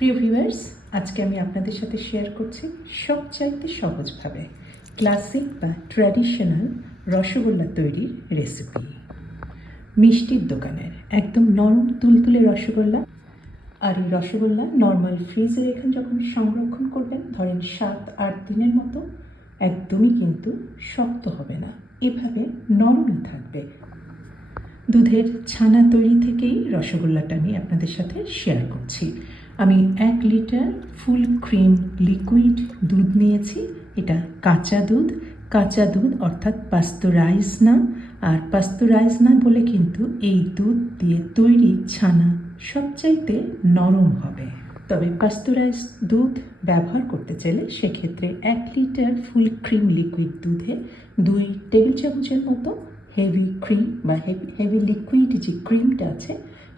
প্রিয় ভিউয়ার্স, আজকে আমি আপনাদের সাথে শেয়ার করছি সবচাইতে সহজভাবে ক্লাসিক বা ট্র্যাডিশনাল রসগোল্লা তৈরির রেসিপি। মিষ্টির দোকানের একদম নরম তুলতুলে রসগোল্লা। আর এই রসগোল্লা নর্মাল ফ্রিজে রেখে যখন সংরক্ষণ করবেন, ধরেন 7-8 দিনের মতো, একদমই কিন্তু শক্ত হবে না, এভাবে নরমই থাকবে। দুধের ছানা তৈরি থেকেই রসগোল্লাটা আমি আপনাদের সাথে শেয়ার করছি। আমি 1 লিটার ফুল ক্রিম লিকুইড দুধ নিয়েছি। এটা কাঁচা দুধ অর্থাৎ পাস্তুরাইজ না। আর পাস্তুরাইজ না বলে কিন্তু এই দুধ দিয়ে তৈরি ছানা সবচাইতে নরম হবে। তবে পাস্তুরাইজ দুধ ব্যবহার করতে চাইলে সেক্ষেত্রে 1 লিটার ফুল ক্রিম লিকুইড দুধে 2 টেবিল চামচের মতো হেভি ক্রিম বা হেভি লিকুইড যে ক্রিমটা আছে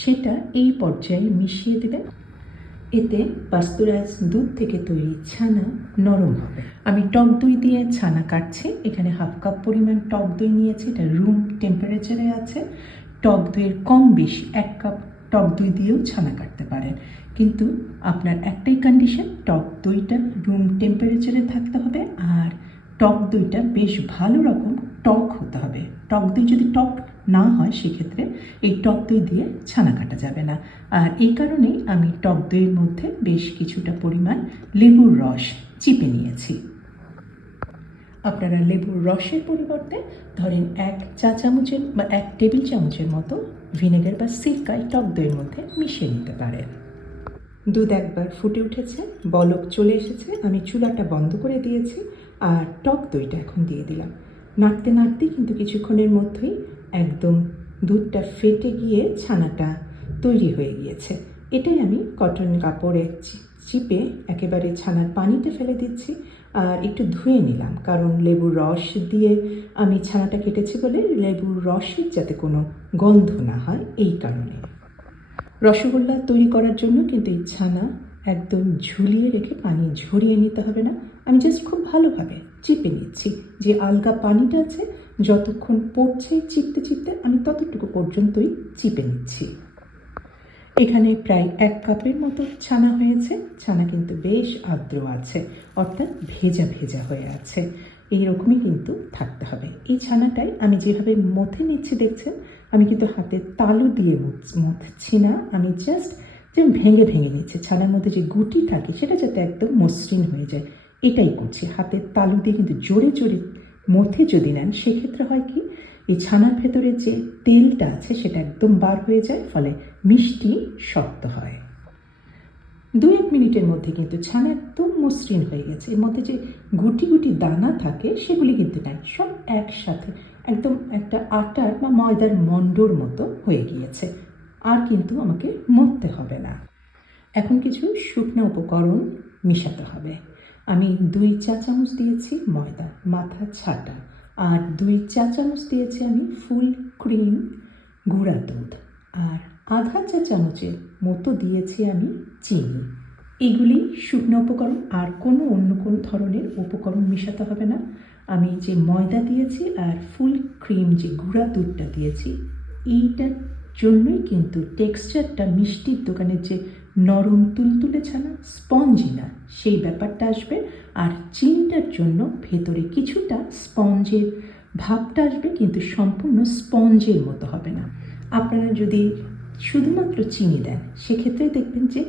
সেটা এই পর্যায়ে মিশিয়ে দেবেন। এতে পাস্তুরাইজ দুধ থেকে তৈরি ছানা নরম হবে। আমি টক দই দিয়ে ছানা কাটছি। এখানে 1/2 কাপ পরিমাণ টক দই নিয়েছি, এটা রুম টেম্পারেচারে আছে। টক দইয়ের কম বেশি 1 কাপ টক দই দিয়েও ছানা কাটতে পারেন, কিন্তু আপনার একটাই কন্ডিশন, টক দইটা রুম টেম্পারেচারে থাকতে হবে আর টক দইটা বেশ ভালো রকম টক হতে হবে। টক দই যদি টক না হয় সেক্ষেত্রে এই টক দই দিয়ে ছানা কাটা যাবে না। আর এই কারণেই আমি টক দইয়ের মধ্যে বেশ কিছুটা পরিমাণ লেবুর রস চিপে নিয়েছি। আপনারা লেবুর রসের পরিবর্তে ধরেন 1 চা চামচের বা 1 টেবিল চামচের মতো ভিনেগার বা সিরকা টক দইয়ের মধ্যে মিশিয়ে নিতে পারেন। দুধ একবার ফুটে উঠেছে, বলক চলে এসেছে, আমি চুলাটা বন্ধ করে দিয়েছি আর টক দইটা এখন দিয়ে দিলাম। নাড়তে নাড়তেই কিন্তু কিছুক্ষণের মধ্যেই একদম দুধটা ফেটে গিয়ে ছানাটা তৈরি হয়ে গিয়েছে। এটাই আমি কটন কাপড়ে চিপে একেবারে ছানার পানিটা ফেলে দিচ্ছি আর একটু ধুয়ে নিলাম, কারণ লেবুর রস দিয়ে আমি ছানাটা কেটেছি বলে লেবুর রসের যাতে কোনো গন্ধ না হয় এই কারণে। রসগোল্লা তৈরি করার জন্য কিন্তু এই ছানা একদম ঝুলিয়ে রেখে পানি ঝরিয়ে নিতে হবে না। আমি জাস্ট খুব ভালোভাবে চিপে নিচ্ছি, যে আলগা পানিটা আছে যতক্ষণ পড়ছে চিপতে চিপতে আমি ততটুকু পর্যন্তই চিপে নিচ্ছি। এখানে প্রায় 1 কাপের মতো ছানা হয়েছে। ছানা কিন্তু বেশ আর্দ্র আছে, অর্থাৎ ভেজা ভেজা হয়ে আছে। এইরকমই কিন্তু থাকতে হবে। এই ছানাটাই আমি যেভাবে মথে নিচ্ছি দেখছেন, আমি কিন্তু হাতে তালু দিয়ে মথছি না, আমি জাস্ট ভেঙে ভেঙে নিচ্ছি। ছানার মধ্যে যে গুটি থাকে সেটা যাতে একদম মসৃণ হয়ে যায় এটাই করছি। হাতের তালু দিয়ে কিন্তু জোরে জোরে মথে যদি নেন সেক্ষেত্রে হয় কি, এই ছানার ভেতরে যে তেলটা আছে সেটা একদম বার হয়ে যায়, ফলে মিষ্টি শক্ত হয়। 2-1 মিনিটের মধ্যে কিন্তু ছানা একদম মসৃণ হয়ে গেছে। এর মধ্যে যে গুটি গুটি দানা থাকে সেগুলি কিন্তু নাই, সব একসাথে একদম একটা আটার বা ময়দার মণ্ডর মতো হয়ে গিয়েছে। আর কিন্তু আমাকে মথতে হবে না। এখন কিছু শুকনো উপকরণ মিশাতে হবে। আমি 2 চা চামচ দিয়েছি ময়দা মাথা ছাটা, আর 2 চা চামচ দিয়েছি আমি ফুল ক্রিম গুঁড়া দুধ, আর আধা চা চামচের মতো দিয়েছি আমি চিনি। এগুলি শুকনো উপকরণ, আর অন্য কোনো ধরনের উপকরণ মেশাতে হবে না। আমি যে ময়দা দিয়েছি আর ফুল ক্রিম যে গুঁড়া দুধটা দিয়েছি এইটার জন্যই কিন্তু টেক্সচারটা মিষ্টির দোকানের যে নরম তুলতুলে ছানা স্পঞ্জি না সেই ব্যাপারটা আসবে, আর চিনিটার জন্য ভেতরে কিছুটা স্পঞ্জের ভাবটা আসবে, কিন্তু সম্পূর্ণ স্পঞ্জের মতো হবে না। আপনারা যদি শুধুমাত্র চিনি দেন সেক্ষেত্রে দেখবেন যে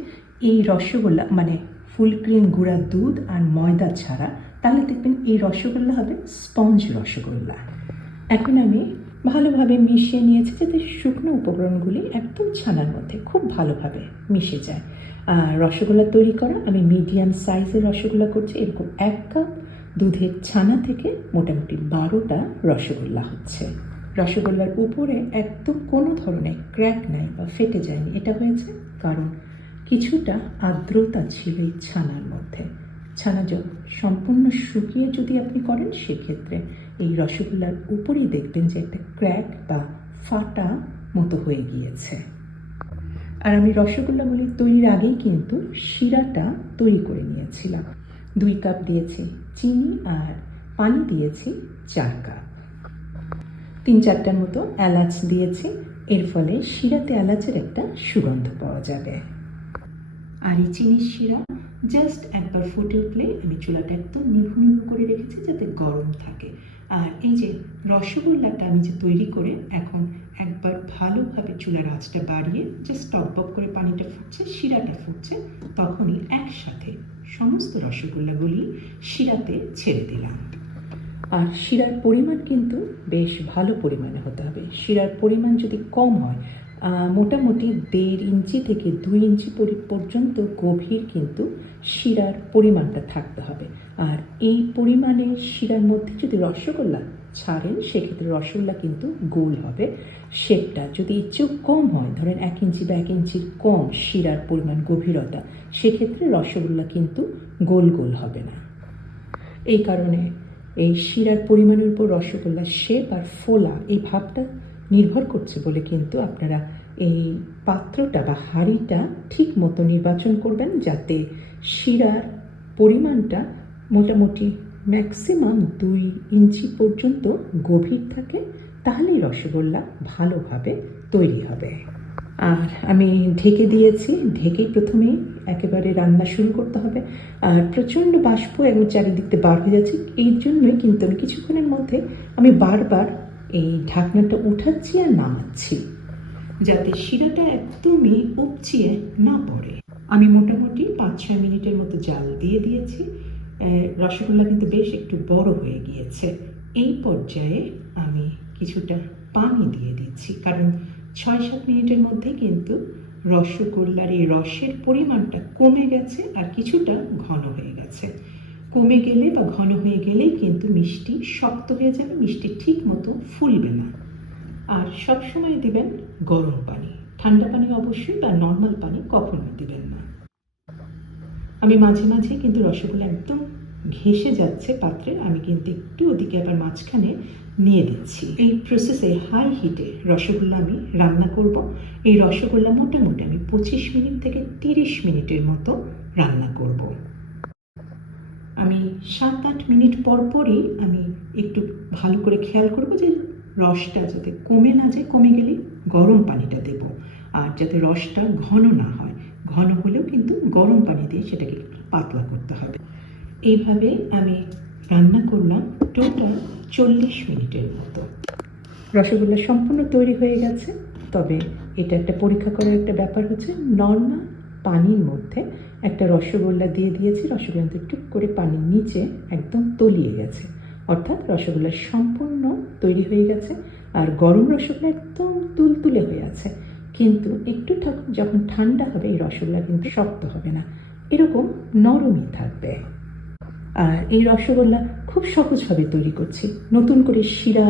এই রসগোল্লা মানে ফুল ক্রিম গুঁড়া দুধ আর ময়দা ছাড়া, তাহলে দেখবেন এই রসগোল্লা হবে স্পঞ্জ রসগোল্লা। এখন আমি ভালোভাবে মিশিয়ে নিয়েছি যাতে শুকনো উপকরণগুলি একদম ছানার মধ্যে খুব ভালোভাবে মিশে যায়। আর রসগোল্লা তৈরি করা আমি মিডিয়াম সাইজের রসগোল্লা করছি। এরকম 1 কাপ দুধের ছানা থেকে মোটামুটি 12টা রসগোল্লা হচ্ছে। রসগোল্লার উপরে একদম কোনো ধরনের ক্র্যাক নাই বা ফেটে যায়নি, এটা হয়েছে কারণ কিছুটা আর্দ্রতা ছিল এই ছানার মধ্যে। ছানা সম্পূর্ণ শুকিয়ে যদি আপনি করেন সেক্ষেত্রে এই রসগোল্লার উপরেই দেখবেন যে একটা ক্র্যাক বা ফাটা মতো হয়ে গিয়েছে। আর আমি রসগোল্লাগুলি তৈরির আগেই কিন্তু শিরাটা তৈরি করে নিয়েছিলাম। 2 কাপ দিয়েছি চিনি আর পানি দিয়েছি 4 কাপ। 3-4টার মতো এলাচ দিয়েছি, এর ফলে শিরাতে এলাচের একটা সুগন্ধ পাওয়া যাবে। আর এই চিনির শিরা জাস্ট একবার ফুটে উঠলে আমি চুলাটা একদম নিভু নিভু করে রেখেছি যাতে গরম থাকে। আর এই যে রসগোল্লাটা আমি যে তৈরি করে এখন একবার ভালোভাবে চুলার আঁচটা বাড়িয়ে জাস্ট টকবক করে পানিটা ফুটছে, শিরাটা ফুটছে, তখনই একসাথে সমস্ত রসগোল্লাগুলি শিরাতে ছেড়ে দিলাম। আর শিরার পরিমাণ কিন্তু বেশ ভালো পরিমাণে হতে হবে। শিরার পরিমাণ যদি কম হয়, মোটামুটি 1.5 ইঞ্চি থেকে 2 ইঞ্চি পর্যন্ত গভীর কিন্তু শিরার পরিমাণটা থাকতে হবে। আর এই পরিমাণে শিরার মধ্যে যদি রসগোল্লা ছাড়েন সেক্ষেত্রে রসগোল্লা কিন্তু গোল হবে। শেপটা যদি একটু কম হয়, ধরেন 1 ইঞ্চি বা 1 ইঞ্চির কম শিরার পরিমাণ গভীরতা, সেক্ষেত্রে রসগোল্লা কিন্তু গোল গোল হবে না। এই কারণে এই শিরার পরিমাণের উপর রসগোল্লার শেপ আর ফোলা এই ভাবটা নির্ভর করছে বলে কিন্তু আপনারা এই পাত্রটা বা হাঁড়িটা ঠিক মতো নির্বাচন করবেন যাতে শিরার পরিমাণটা মোটামুটি ম্যাক্সিমাম 2 ইঞ্চি পর্যন্ত গভীর থাকে, তাহলেই রসগোল্লা ভালোভাবে তৈরি হবে। আর আমি ঢেকে দিয়েছি, ঢেকেই প্রথমেই একেবারে রান্না শুরু করতে হবে। আর প্রচণ্ড বাষ্প এবং চারিদিকতে বার হয়ে যাচ্ছে, এই জন্যই কিন্তু আমি কিছুক্ষণের মধ্যে আমি বারবার এই ঢাকনাটা উঠাচ্ছি আর নামাচ্ছি যাতে শিরাটা একদমই উপচিয়ে না পড়ে। আমি মোটামুটি 5-6 মিনিটের মতো জাল দিয়ে দিয়েছি। রসগোল্লা কিন্তু বেশ একটু বড় হয়ে গিয়েছে। এই পর্যায়ে আমি কিছুটা পানি দিয়ে দিচ্ছি, কারণ 6-7 মিনিটের মধ্যে কিন্তু রসগোল্লার এই রসের পরিমাণটা কমে গেছে আর কিছুটা ঘন হয়ে গেছে। কমে গেলে বা ঘন হয়ে গেলেই কিন্তু মিষ্টি শক্ত হয়ে যাবে, মিষ্টি ঠিক মতো ফুলবে না। আর সবসময় দিবেন গরম পানি, ঠান্ডা পানি অবশ্যই বা নর্মাল পানি কখনোই দিবেন না। আমি মাঝে মাঝে কিন্তু রসগোল্লা একদম ঘেঁষে যাচ্ছে পাত্রে, আমি কিন্তু একটু ওদিকে আবার মাঝখানে নিয়ে দিচ্ছি। এই প্রসেসে হাই হিটে রসগোল্লা আমি রান্না করব। এই রসগোল্লা মোটামুটি আমি 25 মিনিট থেকে 30 মিনিটের মতো রান্না করব। আমি 7-8 মিনিট পর পরই আমি একটু ভালো করে খেয়াল করব যে রসটা যাতে কমে না যায়, কমে গেলে গরম পানিটা দেব। আর যাতে রসটা ঘন না হয়, ঘন হলেও কিন্তু গরম পানি দিয়ে সেটাকে পাতলা করতে হবে। এইভাবে আমি রান্না করলাম টোটাল 40 মিনিটের মতো। রসগোল্লা সম্পূর্ণ তৈরি হয়ে গেছে, তবে এটা একটা পরীক্ষা করার একটা ব্যাপার হচ্ছে, নর্মাল পানির মধ্যে একটা রসগোল্লা দিয়ে দিয়েছি, রসগোল্লা টুক করে পানির নিচে একদম তলিয়ে গেছে, অর্থাৎ রসগোল্লা সম্পূর্ণ তৈরি হয়ে গেছে। আর গরম রসগোল্লা একদম তুলতুলে হয়ে আছে, কিন্তু একটু যখন ঠান্ডা হবে এই রসগোল্লা কিন্তু শক্ত হবে না, এরকম নরমই থাকবে। আর এই রসগোল্লা খুব সহজভাবে তৈরি করছি। নতুন করে শিরা,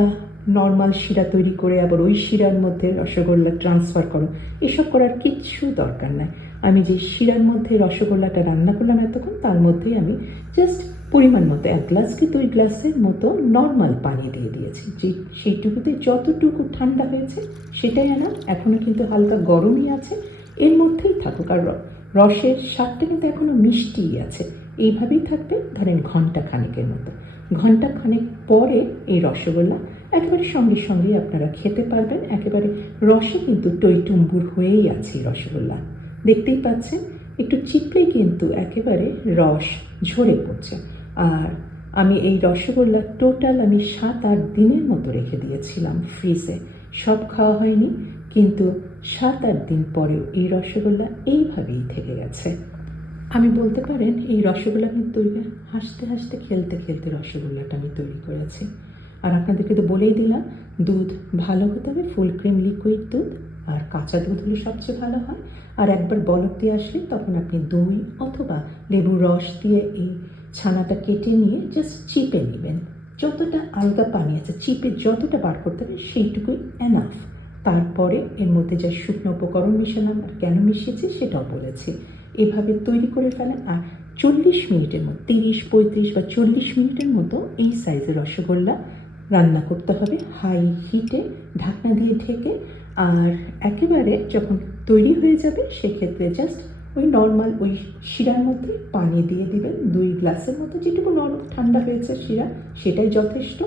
নর্মাল শিরা তৈরি করে আবার ওই শিরার মধ্যে রসগোল্লা ট্রান্সফার করো, এসব করার কিচ্ছু দরকার নাই। আমি যে শিরার মধ্যে রসগোল্লাটা রান্না করলাম এতক্ষণ, তার মধ্যেই আমি জাস্ট পরিমাণ মতো 1 গ্লাস কি 2 গ্লাসের মতো নর্মাল পানি দিয়ে দিয়েছি, যে সেইটুকুতে যতটুকু ঠান্ডা হয়েছে সেটাই আনা, এখনও কিন্তু হালকা গরমই আছে, এর মধ্যেই থাকুক। আর রসের স্বাদটা কিন্তু এখনও মিষ্টিই আছে, এইভাবেই থাকবে ধরেন ঘন্টা খানেকের মতো। ঘন্টা খানেক পরে এই রসগোল্লা একেবারে সঙ্গে সঙ্গেই আপনারা খেতে পারবেন। একেবারে রসে কিন্তু টইটুম্বুর হয়েই আছে রসগোল্লা, দেখতেই পাচ্ছেন একটু চিপলেই কিন্তু একেবারে রস ঝরে পড়ছে। আর আমি এই রসগোল্লা টোটাল আমি 7-8 দিনের মতো রেখে দিয়েছিলাম ফ্রিজে, সব খাওয়া হয়নি, কিন্তু 7-8 দিন পরেও এই রসগোল্লা এইভাবেই থেকে গেছে। আমি বলতে পারেন এই রসগোল্লা আমি তৈরি হাসতে হাসতে খেলতে খেলতে রসগোল্লাটা আমি তৈরি করেছি। আর আপনাদেরকে তো বলেই দিলাম, দুধ ভালো হতে হবে, ফুল ক্রিম লিকুইড দুধ, আর কাঁচা দুধ হলে সবচেয়ে ভালো হয়। আর একবার বলক দিয়ে আসলে তখন আপনি দই অথবা লেবুর রস দিয়ে এই ছানাটা কেটে নিয়ে জাস্ট চিপে নেবেন, যতটা আলগা পানি আছে চিপে যতটা বার করতে হবে সেইটুকুই এনাফ। তারপরে এর মধ্যে যা শুকনো উপকরণ মিশালাম আর কেন মিশিয়েছি সেটাও বলেছি। এভাবে তৈরি করে ফেলেন। আর 40 মিনিটের মতো, 30-35 বা 40 মিনিটের মতো এই সাইজের রসগোল্লা রান্না করতে হবে হাই হিটে, ঢাকনা দিয়ে ঢেকে। আর একেবারে যখন তৈরি হয়ে যাবে সেক্ষেত্রে জাস্ট ওই নর্মাল ওই শিরার মধ্যে পানি দিয়ে দিবেন 2 গ্লাসের মতো, যেটুকু ঠান্ডা হয়েছে শিরা সেটাই যথেষ্ট,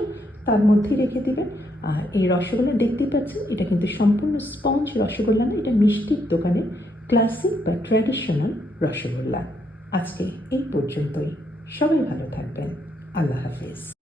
তার মধ্যেই রেখে দিবেন। আর এই রসগোল্লা দেখতেই পাচ্ছেন, এটা কিন্তু সম্পূর্ণ স্পঞ্জ রসগোল্লা না, এটা মিষ্টির দোকানে ক্লাসিক বা ট্র্যাডিশনাল রসগোল্লা। আজকে এই পর্যন্তই। সবাই ভালো থাকবেন। আল্লাহ হাফিজ।